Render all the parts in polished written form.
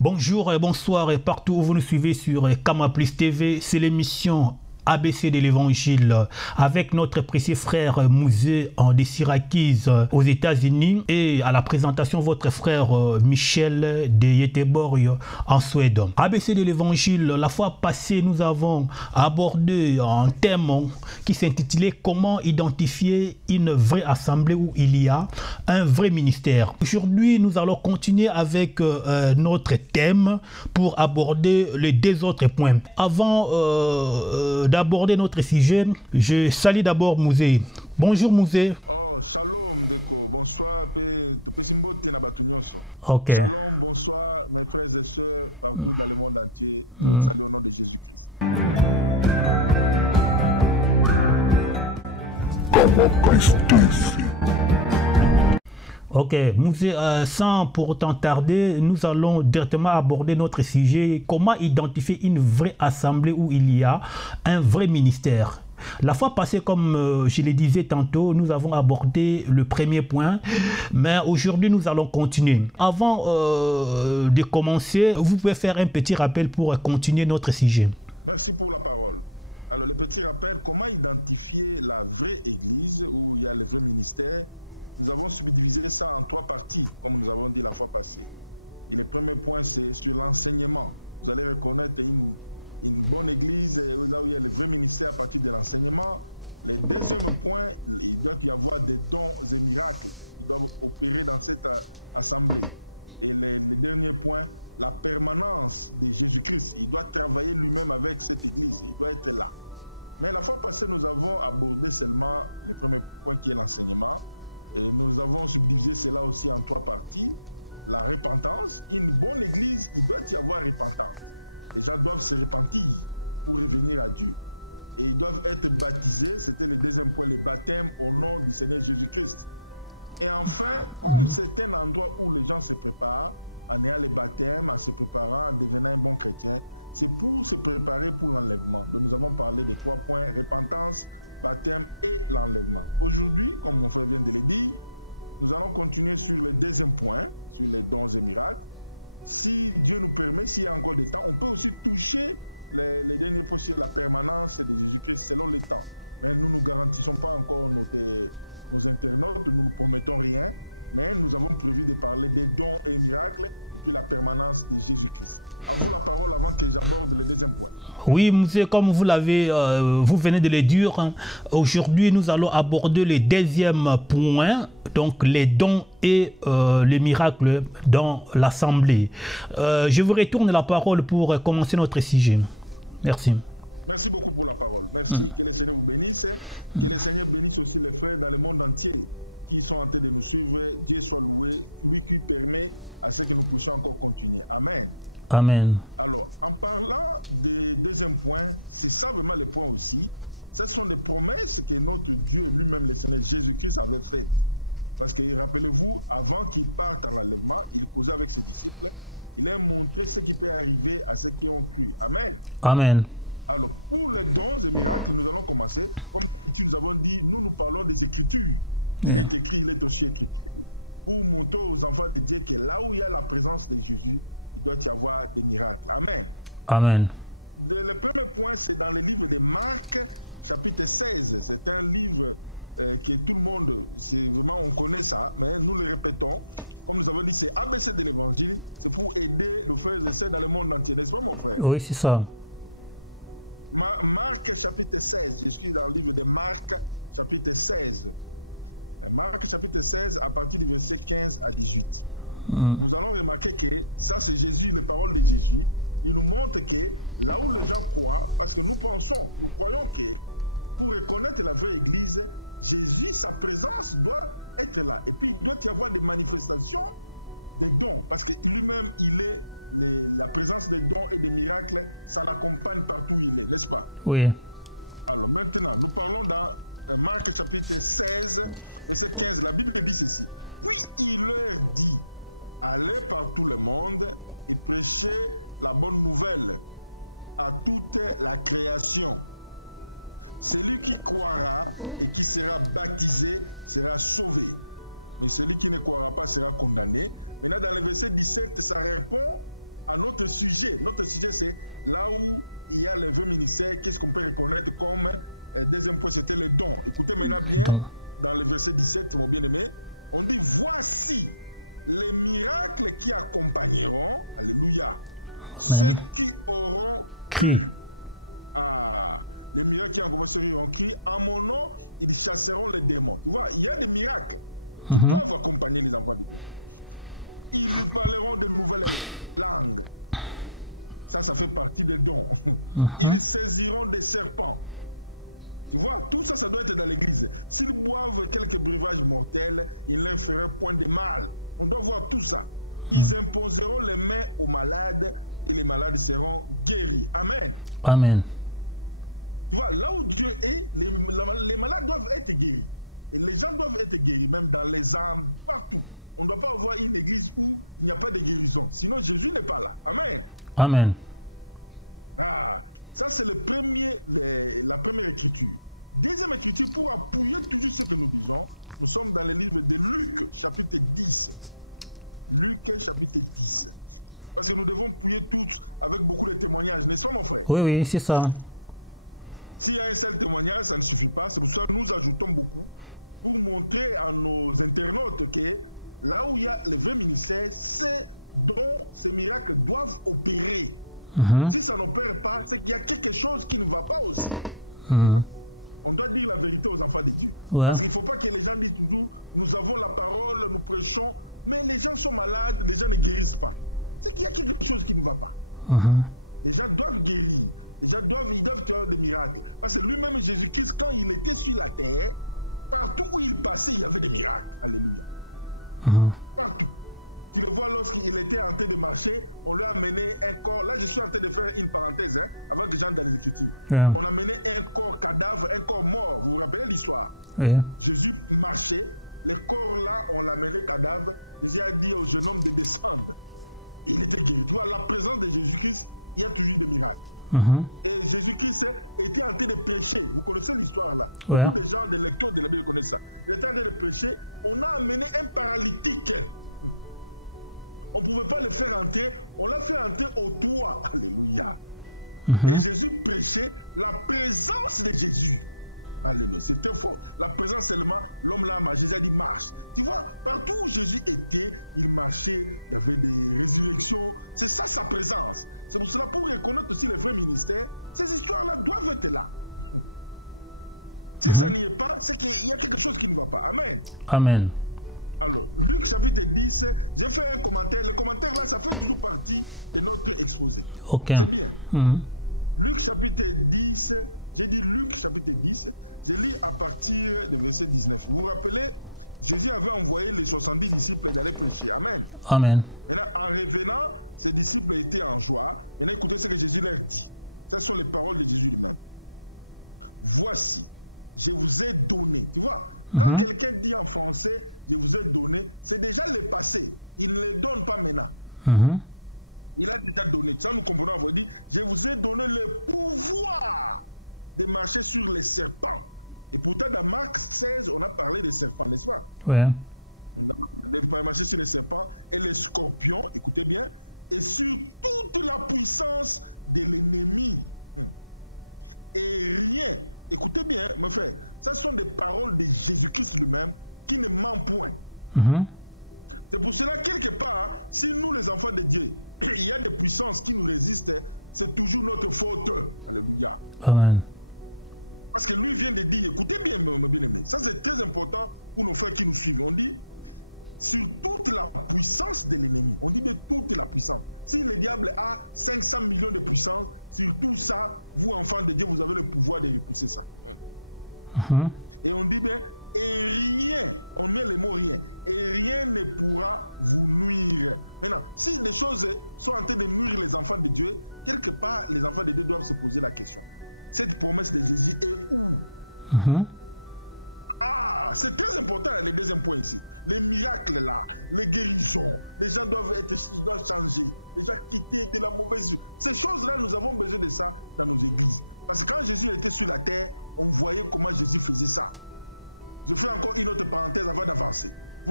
Bonjour et bonsoir et partout où vous nous suivez sur Kamaplis TV, c'est l'émission ABC de l'Évangile avec notre précieux frère Mouzé de Syracuse aux États-Unis et à la présentation votre frère Michel de Göteborg en Suède. ABC de l'Évangile, la fois passée nous avons abordé un thème qui s'intitulait comment identifier une vraie assemblée où il y a un vrai ministère. Aujourd'hui nous allons continuer avec notre thème pour aborder les deux autres points. Avant d'aborder notre sujet, je salue d'abord Mouzé. Bonjour Mouzé. Ok. Ok, Mouzé, sans pour autant tarder, nous allons directement aborder notre sujet, comment identifier une vraie assemblée où il y a un vrai ministère. La fois passée, comme je le disais tantôt, nous avons abordé le premier point, mais aujourd'hui nous allons continuer. Avant de commencer, vous pouvez faire un petit rappel pour continuer notre sujet. Oui, monsieur, comme vous l'avez, vous venez de le dire, hein, aujourd'hui nous allons aborder le deuxième point, donc les dons et les miracles dans l'assemblée. Je vous retourne la parole pour commencer notre sujet. Merci. Amen. Amen. Yeah. Amen. Oui, c'est ça. Oui. Les dons. Amen. Crie. Mhm. Mhm. Amen. Amen. Oui, oui, c'est ça. Mhm. Mhm. Ouais. Mhm. Mhm. Ouais. Oui. Mhm. Ouais. Mhm. Mhm. Amen. Ok. Mhm. Amen. Mhm. Mhm. Ouais. Mhm. Amen. Mhm. Mhm.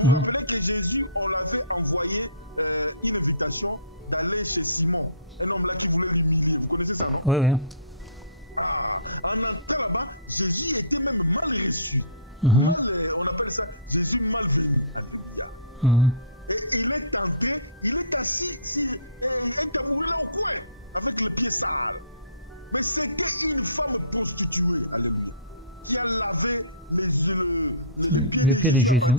Mhm. Oui, oui. Le pied de Jésus.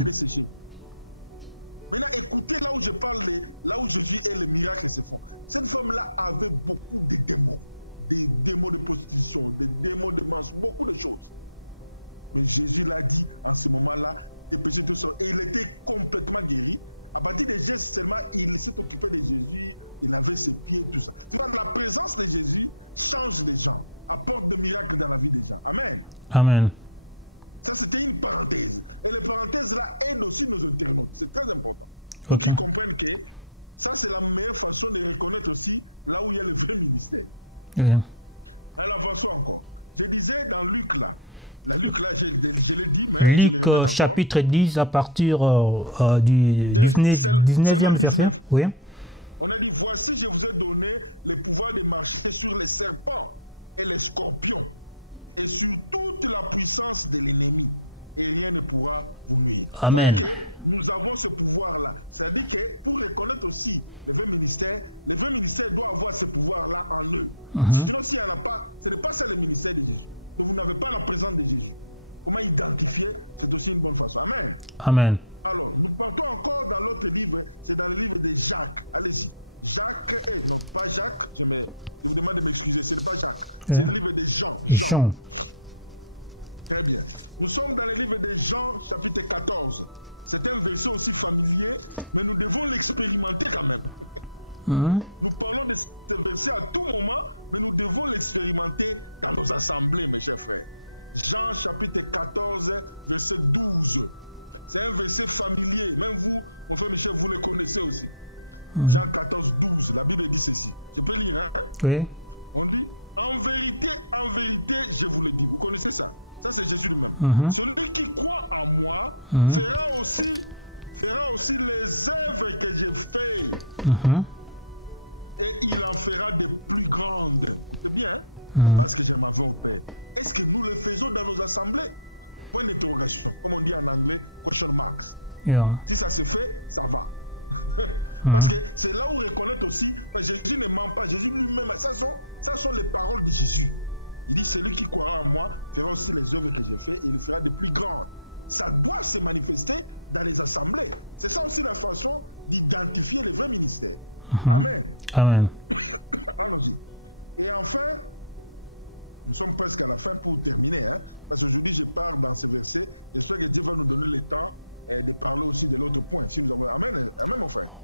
Amen. Ok. Oui. Luc chapitre 10 à partir du 19e verset. Oui. Amen. Mhm. Amen. Jean. Mhm. Mhm. Oui. Mhm. Mhm. Mhm. Mhm. Yeah. Mhm. Mhm. Amen.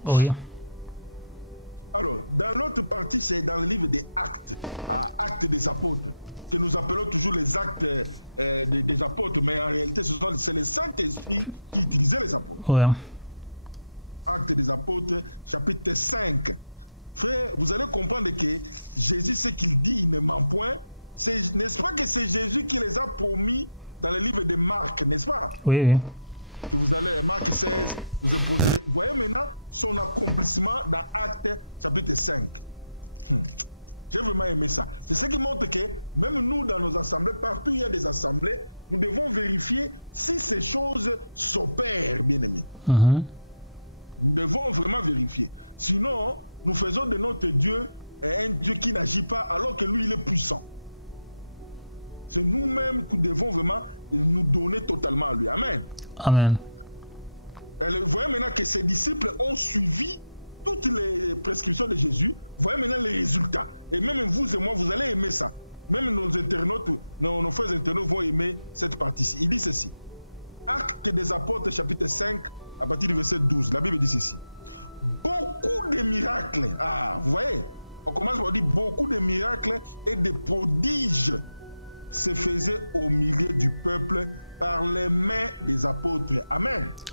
Oh oui. Ouais. Oui, oui. Mhm. Amen.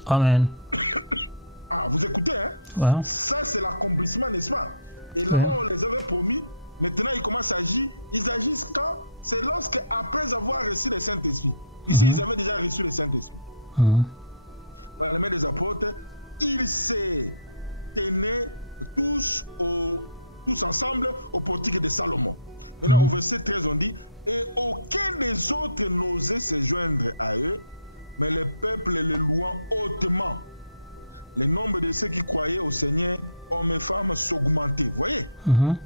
Amen. Ouais. Oui. Mhm. Mhm. Mhm. Mhm.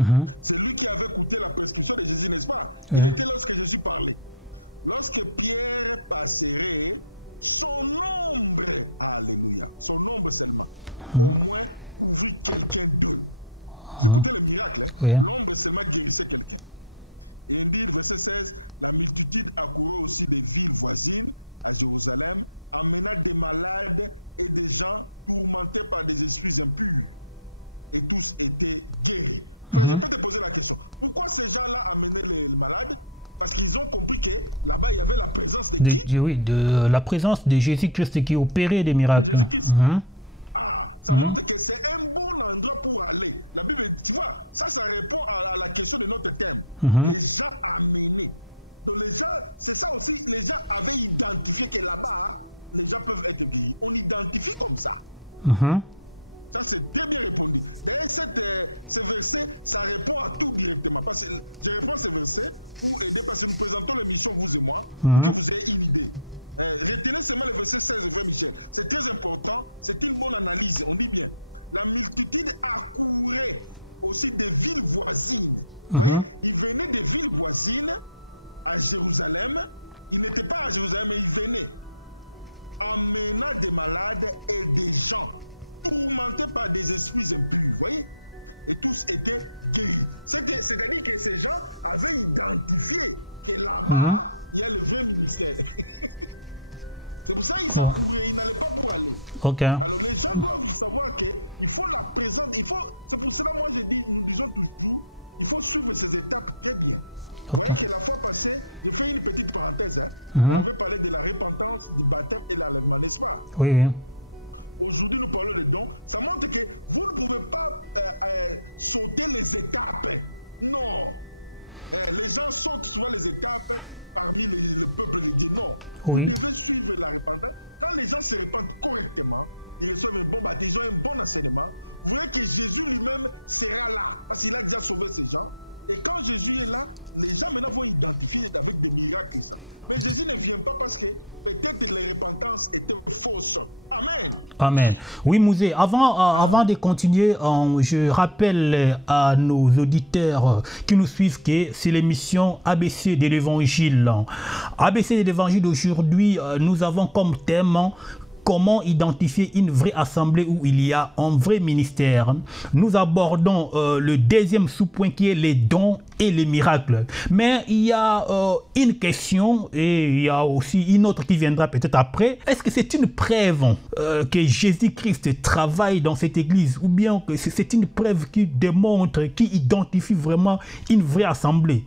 Mhm. Ouais. Mhm. Mhm. Oui. Mhm. Oui, de la présence de Jésus-Christ qui opérait des miracles. Mhm. Mhm. Mhm. Mhm. Mhm. Mhm. Mhm. Bon. Ok. Ok. Mhm. Oui, oui. Oui. Amen. Oui, Mouzé, avant de continuer, je rappelle à nos auditeurs qui nous suivent que c'est l'émission ABC de l'Évangile. ABC de l'Évangile d'aujourd'hui, nous avons comme thème comment identifier une vraie assemblée où il y a un vrai ministère. Nous abordons le deuxième sous-point qui est les dons et les miracles. Mais il y a une question et il y a aussi une autre qui viendra peut-être après. Est-ce que c'est une preuve que Jésus-Christ travaille dans cette église ou bien que c'est une preuve qui démontre, qui identifie vraiment une vraie assemblée?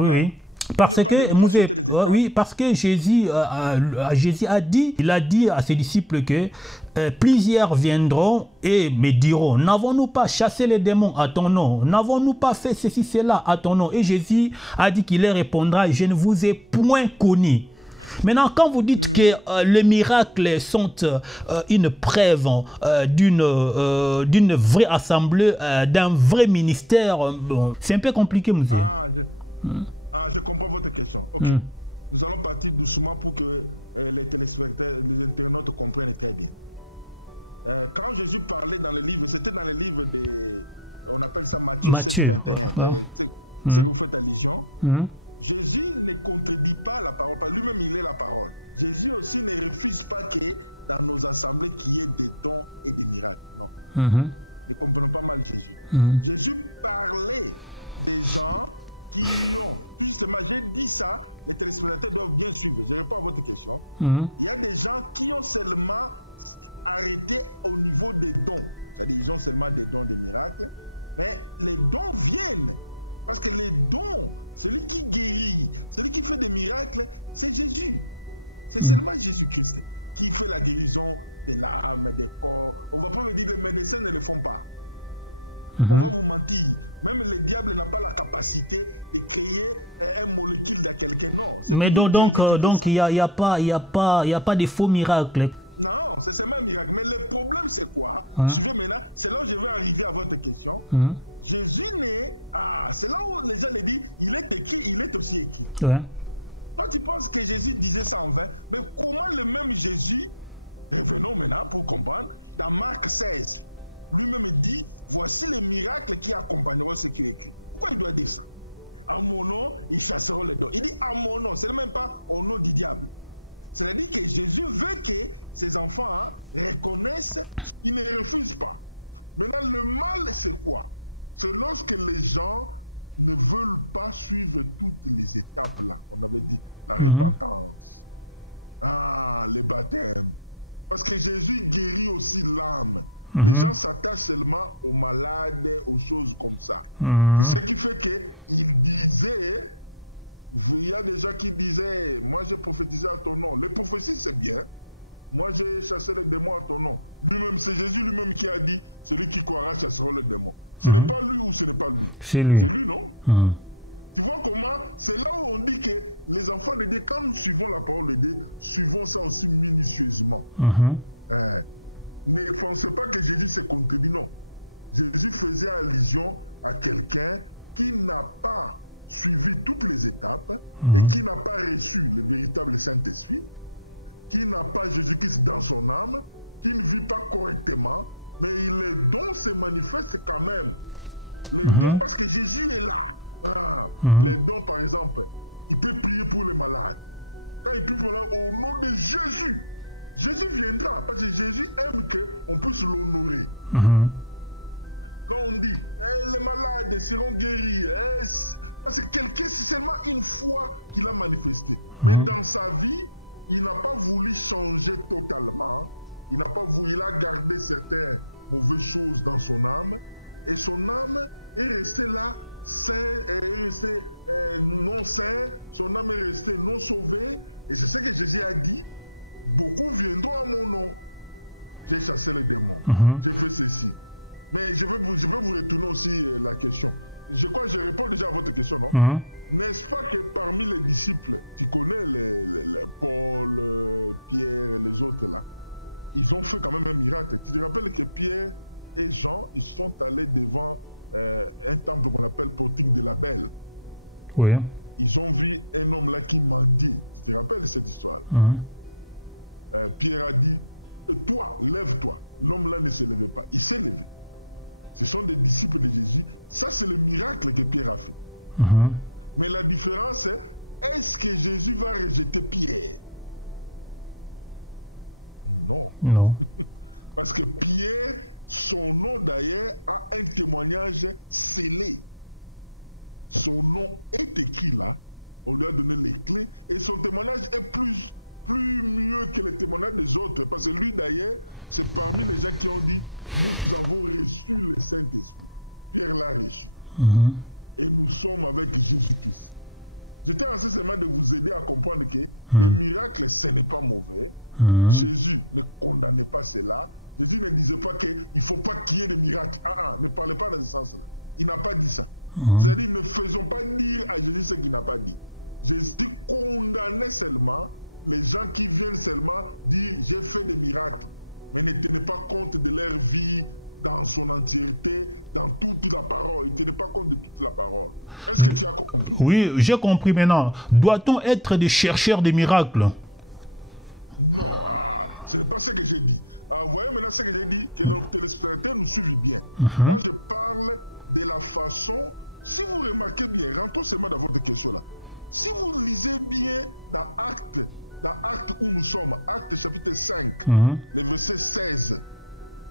Oui, oui. Parce que, Mouzé, oui, parce que Jésus a dit, il a dit à ses disciples que plusieurs viendront et me diront, n'avons-nous pas chassé les démons à ton nom? N'avons-nous pas fait ceci, cela à ton nom? Et Jésus a dit qu'il leur répondra, je ne vous ai point connu. Maintenant, quand vous dites que les miracles sont une preuve d'une vraie assemblée, d'un vrai ministère, bon, c'est un peu compliqué, Mouzé. Hmm. Matthieu. Ouais, ouais. Hmm. Hmm. Mhm. Mhm. Mhm. Mhm. Mhm. Mais donc il y a pas de faux miracles. Hein? Mhm. Ouais. Mhm. les baptêmes. Parce que Jésus guérit aussi l'âme. Mhm. Il ne s'attache seulement aux malades, aux choses comme ça. Mhm. Ce qui fait qu'il disait, il y a des gens qui disaient, moi j'ai prophétisé à tout le monde. Le prophétie c'est bien. Moi j'ai chassé le démon à tout le monde. C'est Jésus lui-même qui a dit, celui qui croira chassera le démon. Mhm. C'est lui. Mhm. C'est là où on dit que les enfants me disent, quand nous suivons la parole de Dieu, suivons ça aussi minutieusement. Mhm. Mais ne pensez pas que Jésus s'est contenu, non. Jésus faisait allusion à quelqu'un qui n'a pas suivi toutes les étapes, Mhm. qui n'a pas reçu le véritable Saint-Esprit, qui n'a pas Jésus-Christ dans son âme, qui ne vit pas correctement, mais le don se manifeste quand même. Mhm. Parce que Jésus est là. Mhm. Par exemple, il peut prier pour le malade. Et puis, au nom de Jésus, Jésus est là, parce que Jésus aime qu'on puisse le nommer. Mhm. Quand on dit, les malades seront guéris, parce que quelqu'un, c'est pas une fois qu'il a manifesté. Mhm. Dans sa vie, il n'a pas voulu changer totalement. Il n'a pas voulu garder certaines mauvaises choses dans son âme. Et son âme est restée là, saine, elle est restée non saine, son âme est restée non sauvée. Et c'est ce que Jésus a dit. Beaucoup viendront à mon nom. Déjà, c'est le cas. Mhm. Mais je vais vous retourner aussi la question. Je pense que je réponds déjà à votre question. Mhm. N'est-ce pas que parmi les disciples qui connaissent les autres là, ils ont fait quand même un miracle. C'est la peine que Pierre et Jean, ils sont allés devant un temple qu'on appelle Politique de la mer. Oui. Ils ont vu un homme là qui mentait. Tu rappelles cette histoire? Mhm. Pierre a dit, toi, lève-toi. L'homme là ne se lève pas. Il s'est levé. Ce sont les disciples de Jésus. Ça, c'est le miracle que Pierre a fait. Mhm. Mais la différence, c'est est-ce que Jésus va rejeter Pierre? Non. Parce que Pierre, son nom d'ailleurs, a un témoignage scellé. Son nom est écrit là. On lui a donné les clés. Et son témoignage est plus mieux que le témoignage des autres. Parce que lui d'ailleurs, c'est parmi les gens qui ont dit nous avons reçu le Saint-Esprit. Pierre l'a reçu. Mhm. Et nous sommes avec Jésus. J'étais en train de vous aider à comprendre que Mhm. le miracle, ce n'est pas mon nom. Mhm. Jésus ne condamnait pas cela. Jésus ne disait pas qu'il ne faut pas crier le miracle. Ah, ne parlez pas de la distance. Il n'a pas dit ça. Mhm. Il dit ne faisons pas dire à Jésus ce qu'il n'a pas dit. Jésus condamnait seulement les gens qui veulent seulement dire j'ai fait des miracles. Il ne tenait pas compte de leur vie, dans son entièreté, dans toute la parole. Il ne tenait pas compte de toute la parole. Oui, j'ai compris maintenant. Doit-on être des chercheurs de miracles? C'est pas ce que j'ai dit. Alors, voyez maintenant ce que j'ai dit. Le téléspectateur nous suit bien. Mhm. De la façon, si vous remarquez bien, rentrons seulement dans votre question là. Si vous lisez bien dans Actes où nous sommes, Actes chapitre 5, Mhm. et verset 16,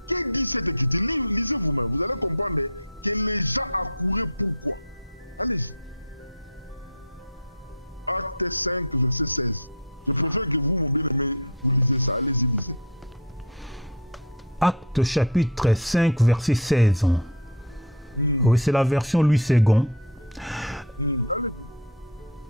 qui dit cette petite ligne, lisez vous-même, vous allez comprendre que les gens accouraient pourquoi. Allez-y. Actes 5, verset 16. Je veux que vous oubliez ça. Acte chapitre 5, verset 16. Oui, c'est la version Louis II.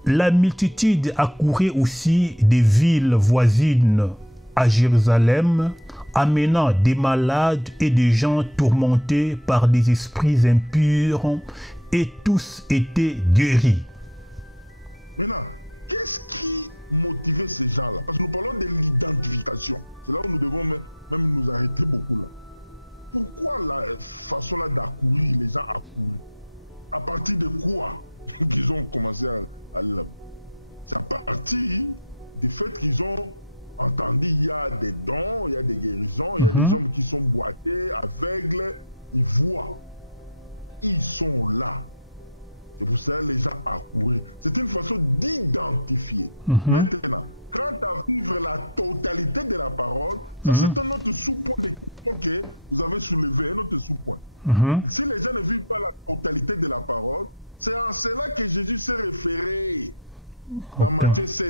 La multitude accourait aussi des villes voisines à Jérusalem, amenant des malades et des gens tourmentés par des esprits impurs, et tous étaient guéris. Qu'est-ce qui motivait ces gens-là? Parce que nous parlons de l'identification. Là où nous devons nous arrêter beaucoup. Pourquoi cette façon-là d'accueillir les gens à vous? À partir de quoi ils ont commencé à leur. C'est à partir du fait qu'ils ont entendu il y a des dons, il y a des gens Mhm. qui sont boités, aveugles, voient. Ils sont là. Vous savez déjà accourir. C'est une façon d'identifier. Mhm. Quand on arrive à la totalité de la parole, Mhm. ok, vous avez soulevé un autre point. Mhm. Si les gens ne vivent pas la totalité de la parole, c'est en cela que Jésus s'est référé Ok. à cette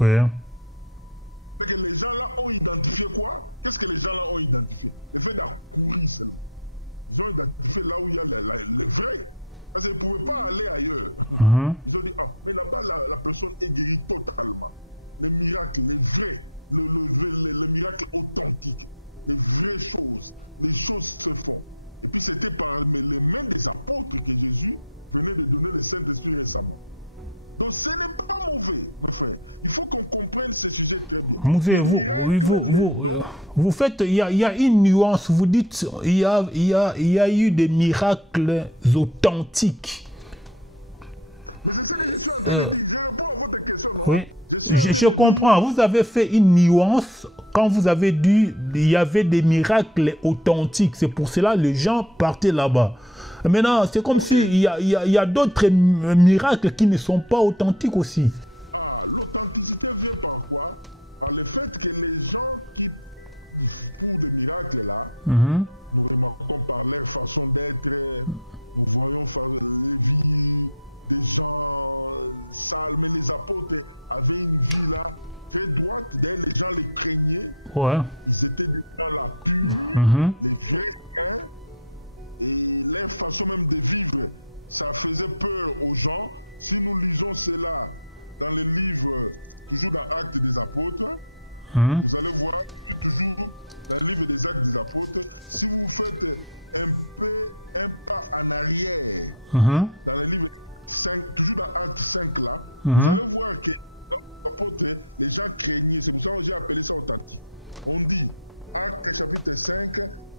Ouais. Et que les gens-là ont identifié quoi? Qu'est-ce que les gens-là ont identifié? Les faits là, nourrissent. Ils ont identifié là où il y a les faits. Parce qu'ils ne pouvaient pas aller ailleurs. Mhm. Ils ont dit, ah, mais là-bas, la personne est guérie totalement. Les miracles, les faits, les miracles authentiques, les vraies choses, les choses se font. Et puis c'était par les mains des apôtres de Jésus que venaient de donner le Saint-Esprit récemment. Donc c'est les moments où on veut. Enfin, il faut qu'on comprenne ce sujet. Mouzé, vous faites, il y a une nuance, vous dites, il y a eu des miracles authentiques. Oui, je comprends, vous avez fait une nuance quand vous avez dit il y avait des miracles authentiques, c'est pour cela que les gens partaient là-bas. Maintenant, c'est comme s'il y a d'autres miracles qui ne sont pas authentiques aussi. Mhm. Ouais. Mhm. Façon même de vivre, ça faisait peur aux gens. Si nous lisons cela dans le livre des Actes des Apôtres, Mhm. vous allez voir, dans le livre des Actes des Apôtres, si vous faites un pas en arrière, Mhm. dans le livre 5, toujours dans Acte 5 là, Mhm. on voit que les gens craignaient, c'est pour ça que j'ai appelé ça authentique. On dit, Acte chapitre 5,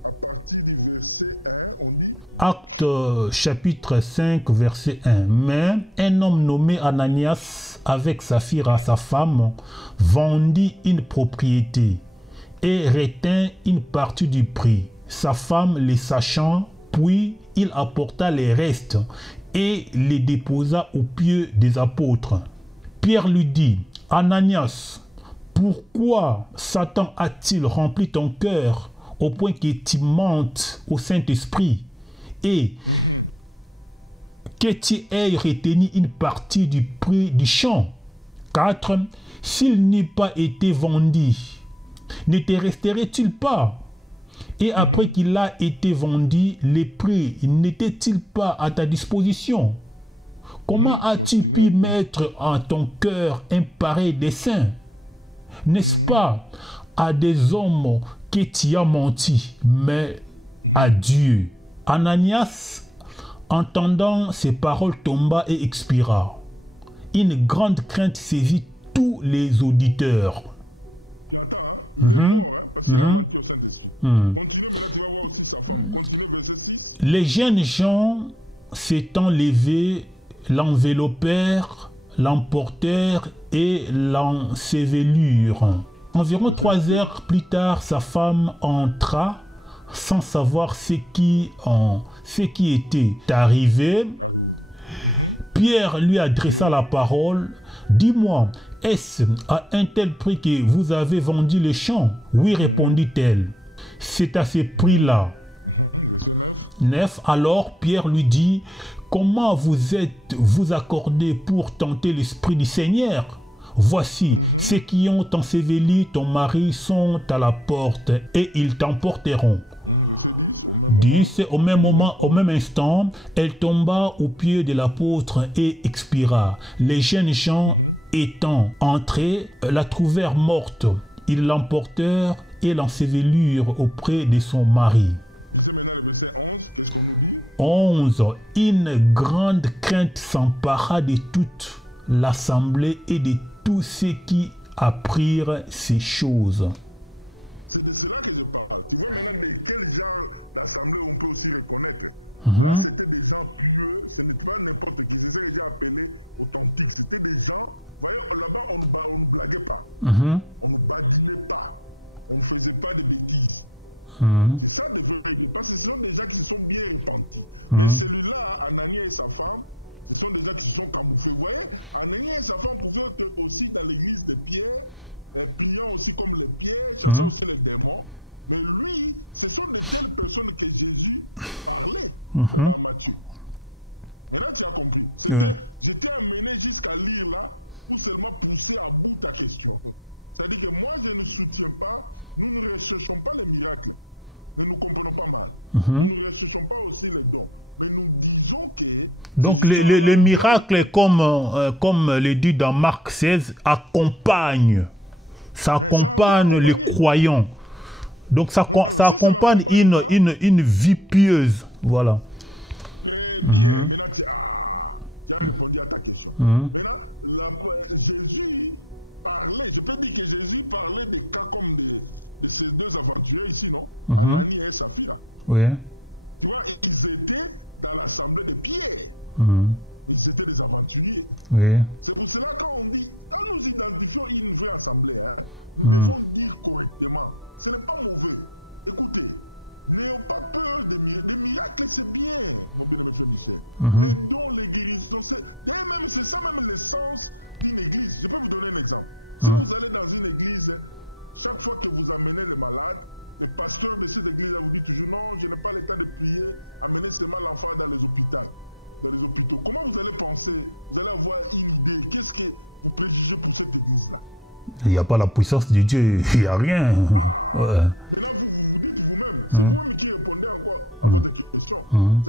à partir du verset 1, on dit, Acte chapitre 5 verset 1. Mais un homme nommé Ananias avec Saphira sa femme vendit une propriété et retint une partie du prix. Sa femme les sachant, puis il apporta les restes et les déposa aux pieds des apôtres. Pierre lui dit, Ananias, pourquoi Satan a-t-il rempli ton cœur au point que tu mentes au Saint-Esprit et que tu aies retenu une partie du prix du champ? 4. S'il n'eût pas été vendu, ne te resterait-il pas? Et après qu'il a été vendu, les prix n'étaient-ils pas à ta disposition? Comment as-tu pu mettre en ton cœur un pareil dessein? N'est-ce pas à des hommes que tu as menti, mais à Dieu? Ananias, entendant ces paroles, tomba et expira. Une grande crainte saisit tous les auditeurs. Les jeunes gens s'étant levés, l'enveloppèrent, l'emportèrent et l'ensevelurent. Environ 3 heures plus tard, sa femme entra sans savoir ce qui était arrivé. Pierre lui adressa la parole. « Dis-moi, est-ce à un tel prix que vous avez vendu les champs? » « Oui, répondit-elle. C'est à ce prix-là. 9. Alors Pierre lui dit, « Comment vous êtes-vous accordé pour tenter l'Esprit du Seigneur? Voici, ceux qui ont enseveli ton mari sont à la porte et ils t'emporteront. » 10. Au même moment, au même instant, elle tomba aux pieds de l'apôtre et expira. Les jeunes gens étant entrés, la trouvèrent morte. Ils l'emportèrent et l'ensevelurent auprès de son mari. 11. Une grande crainte s'empara de toute l'assemblée et de tous ceux qui apprirent ces choses. Mhm. Mais ce ne sont pas aussi les dons. Et nous disons que Donc les miracles, comme le dit dans Marc 16, accompagnent. Ça accompagne les croyants. Donc ça accompagne une vie pieuse. Voilà. Mhm. Mhm. je peux dire que Jésus parlait des cas comme de ces deux aventuriers ici, non? Mhm. Qui est Saphira. Oui. Tu vois, ils étaient dans l'assemblée de Pierre. Mhm. Ils étaient des aventuriers. Oui. C'est pour cela quand nous identifions une vraie assemblée, Mhm. dire correctement, ce n'est pas mauvais. Écoutez, mais en peur de les miracles, c'est bien de réfléchir. Mhm. Donc l'église, donc c'est ça même l'essence d'une église. Je peux vous donner un exemple. Mhm. Vous allez dans une église, chaque fois que vous amenez les malades, le pasteur, monsieur l'église, vous dit toujours non, je n'ai pas le temps de prier, amenez seulement l'enfant dans les hôpitaux. Comment vous allez penser? Vous allez avoir une idée. Qu'est-ce que vous préjugez pour cette église-là? Il n'y a pas la puissance de Dieu. Il n'y a rien. Ouais. Mhm. Mhm. Mhm.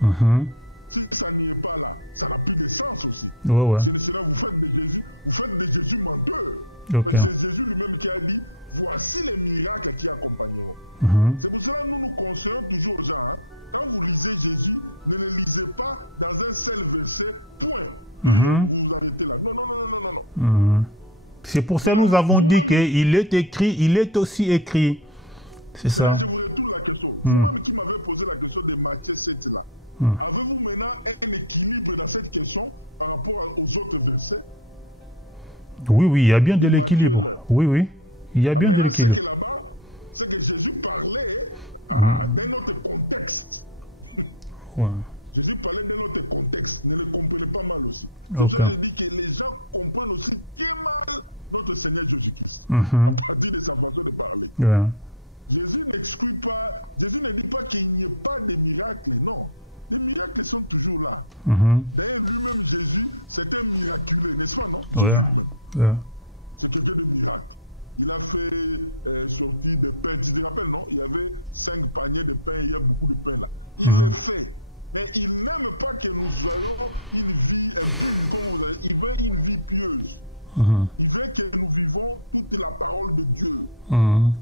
Mhm. Ouais, ouais. Ok. Mhm. Mhm. Mhm. C'est pour ça que nous avons dit qu'il est écrit, il est aussi écrit. C'est ça. Mhm. Mhm. Oui, oui, il y a bien de l'équilibre. Oui, oui, il y a bien de l'équilibre. Mhm. Ouais. Ok. Mhm. Ouais. Mhm. Ouais. Ouais. Mhm. Mhm. Mhm.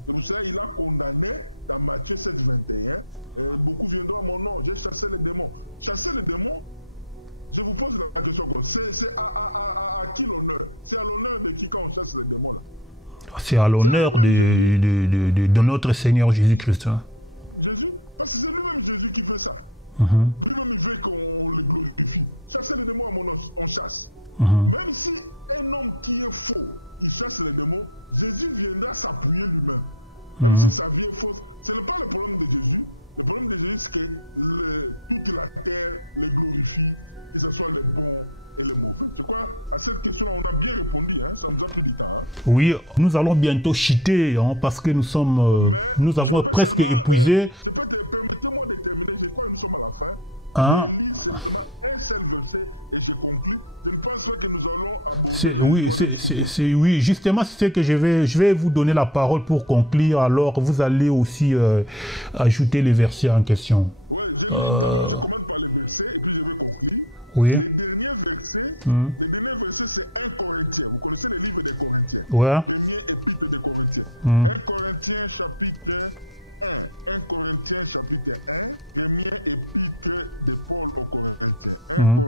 C'est à l'honneur de notre Seigneur Jésus-Christ. Hein. Mhm. Mhm. Mhm. Oui, nous allons bientôt chuter hein, parce que nous avons presque épuisé. Hein? Oui, oui, justement, c'est ce que je vais vous donner la parole pour conclure. Alors, vous allez aussi ajouter les versets en question. Oui. Hmm. Ouais. Hmm. Hmm.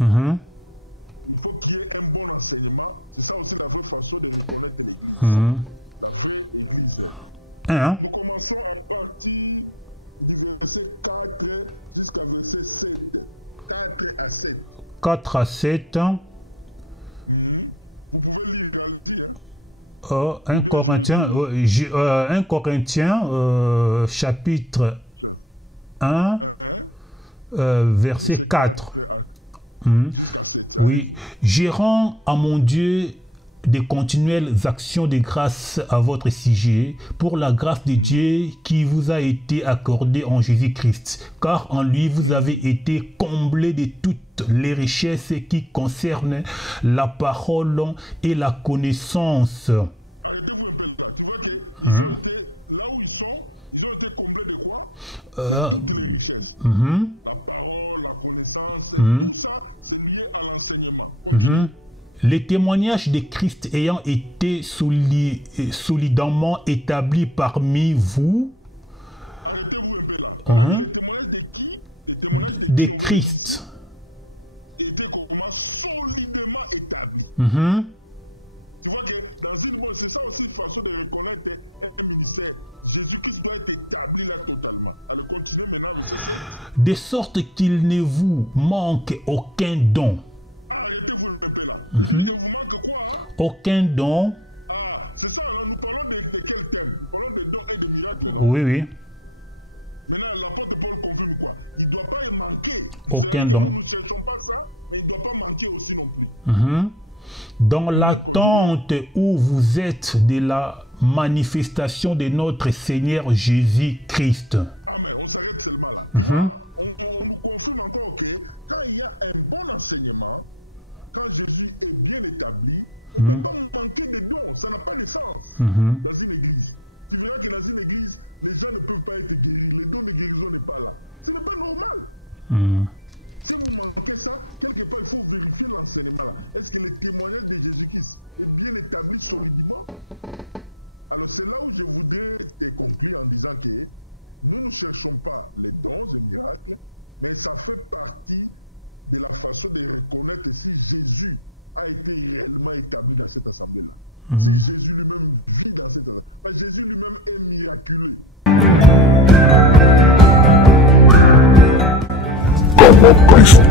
Mhm. Mhm. Hein? 4 à 7. 1 Corinthiens, 1 Corinthiens chapitre 1, verset 4. Oui, je rends à mon Dieu de continuelles actions de grâce à votre sujet pour la grâce de Dieu qui vous a été accordée en Jésus-Christ, car en lui vous avez été comblés de toutes les richesses qui concernent la parole et la connaissance. Les témoignages de Christ ayant été solidement établis parmi vous, de Christ. De sorte qu'il ne vous manque aucun don. Aucun don. Oui, oui. Aucun don. Dans l'attente où vous êtes de la manifestation de notre Seigneur Jésus-Christ. Christ.